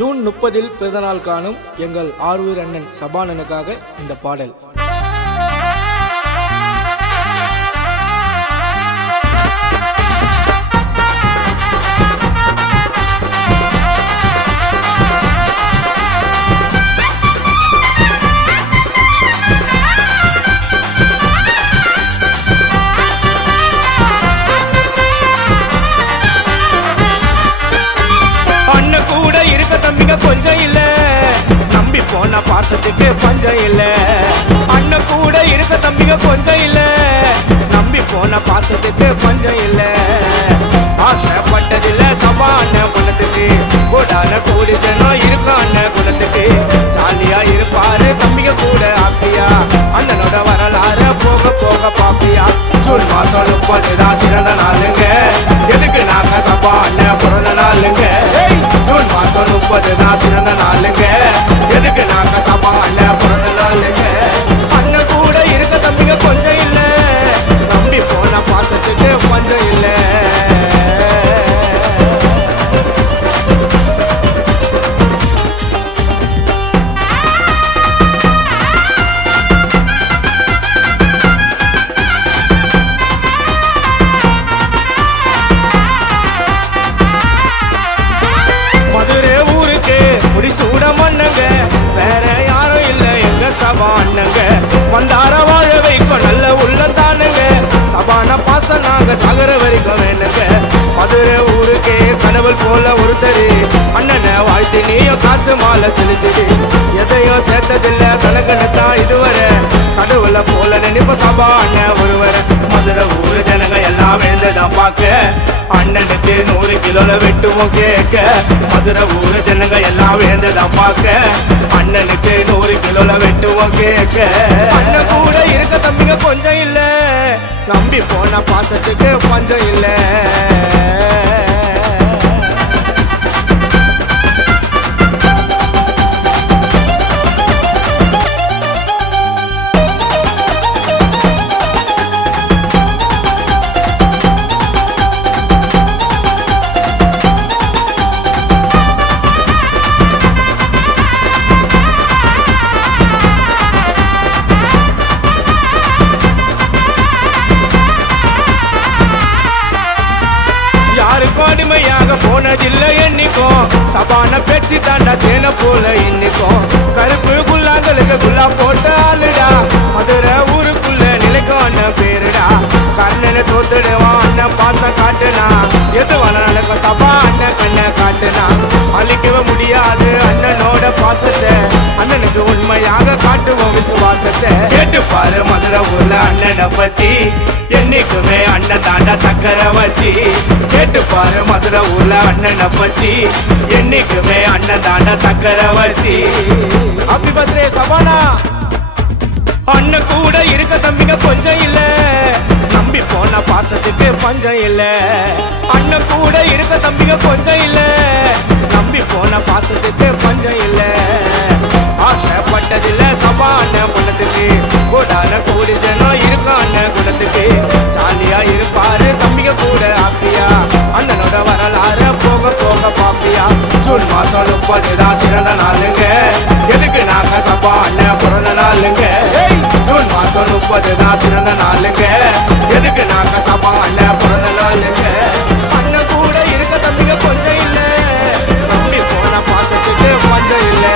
June 30 பிறந்தநாள் காணும் எங்கள் ஆர்வீர் அண்ணன் சபானனுக்காக இந்த பாடல். கொஞ்சம் இல்ல நம்பி போன பாசத்துக்கு பஞ்சம் இல்ல. அண்ணன் கூட இருக்க தம்பிங்க கொஞ்சம் இல்ல நம்பி போன பாசத்துக்கு பஞ்சம் இல்ல. ஆசைப்பட்டதில்ல சபா அண்ணன் குணத்துக்கு கூடான கூடி ஜனம் இருக்கும் அண்ணன் குணத்துக்கு. ஜாலியா இருப்பாரு தம்பிங்க கூட ஆப்பியா அண்ணனோட வரலாறு போக போக பாப்பியா. ஜூன் மாசம் 30 தான் சிறந்த நாளுங்க, எதுக்கு நாங்க சபா அண்ணன் பிறந்த நாளுங்க. ஜூன் மாசம் 30 தான் சிறந்த நாளுங்க, எதுக்கு நாங்க சபா அண்ணன் பிறந்த நாளுங்க. அண்ணன் கூட இருக்க தம்பிங்க கொஞ்சம் இல்ல நம்பி போன பாசத்துக்கு பஞ்சம் இல்ல. வேற யாரும் இல்ல எங்க சபா அண்ணங்க, வந்தார வாழ வைக்கும் நல்ல உள்ளம் தானுங்க. சபான பாசம் நாங்க சகர வரைக்கும் வேணுங்க. மதுரை ஊருக்கே கடவுள் போல ஒருத்தரு அண்ணனை வாழ்த்து நீயும் காசு மாலை செலுத்துது. எதையும் சேர்த்ததில்ல கணக்கனு தான் இதுவரை கடவுளை போல நினைப்ப சபா அண்ணன் ஒருவர. மதுரை ஊரு ஜனங்க எல்லாம் வேந்ததான் பார்க்க அண்ணனுக்கு 100 கிலோல வெட்டுவோம் கேட்க. மதுரை ஊரு ஜனங்க எல்லாம் வேந்ததான் பார்க்க அண்ணனுக்கு 100 கிலோல வெட்டுவோம் கேட்க. அண்ணன் கூட இருக்க தம்பிங்க கொஞ்சம் இல்ல நம்பி போன பாசத்துக்கு பஞ்சம் இல்ல. அடிமையாக போனதில்லை என்னைக்கும் சபான பேச்சு தாண்டா தேன போல இன்னைக்கும். கருப்பு குல்லாங்களுக்கு குல்லா போட்ட ஆளுடா மதுரை ஊருக்குள்ள நிலைக்கும் அண்ணன் பேருடா. கண்ணனை தோத்துடுவான் அண்ணன் பாசம் காட்டுனா, எது வள நடக்கும் சபா அண்ணன் கண்ணை காட்டுனா. அழிக்கவே முடியாது அண்ணனோட பாசத்தை, அண்ணனுக்கு உண்மையாக காட்டுவோம் விசுவாசத்தை. கேட்டுப்பாரு மதுரை ஊர்ல அண்ணனை பத்தி, என்னைக்குமே அண்ணன் தாண்டா சக்கரவர்த்தி. கேட்டுப்பாரு மதுரை ஊர்ல அண்ணனை பத்தி, என்னைக்குமே அண்ணன் தாண்டா சக்கரவர்த்தி. Happy birthday Shabana. அண்ணன் கூட இருக்க தம்பிங்க கொஞ்சம் இல்ல நம்பி போன பாசத்துக்கு பஞ்சம் இல்ல. அண்ணன் கூட இருக்க தம்பிங்க கொஞ்சம் இல்ல நம்பி போன பாசத்துக்கு பஞ்சம் இல்ல. ஆசைப்பட்டதில்ல சபா அண்ணன் குணத்துக்கு கூடான கூடி ஜனம் இருக்கும் அண்ணன் குணத்துக்கு. ஜாலியா இருப்பாரு தம்பிங்க கூட ஆப்பியா அண்ணனோட வரலாறு போக போக பாப்பியா. ஜூன் மாசம் 30 தான் சிறந்த நாளுங்க, எதுக்கு நாங்க சபா அண்ணன் பிறந்த நாளுங்க. ஜூன் மாசம் 30 தான் சிறந்த நாளுங்க, எதுக்கு நாங்க சபா அண்ணன் பிறந்த நாளுங்க. அண்ணன் கூட இருக்க தம்பிங்க கொஞ்சம் இல்ல நம்பி போன பாசத்துக்கு பஞ்சம் இல்ல.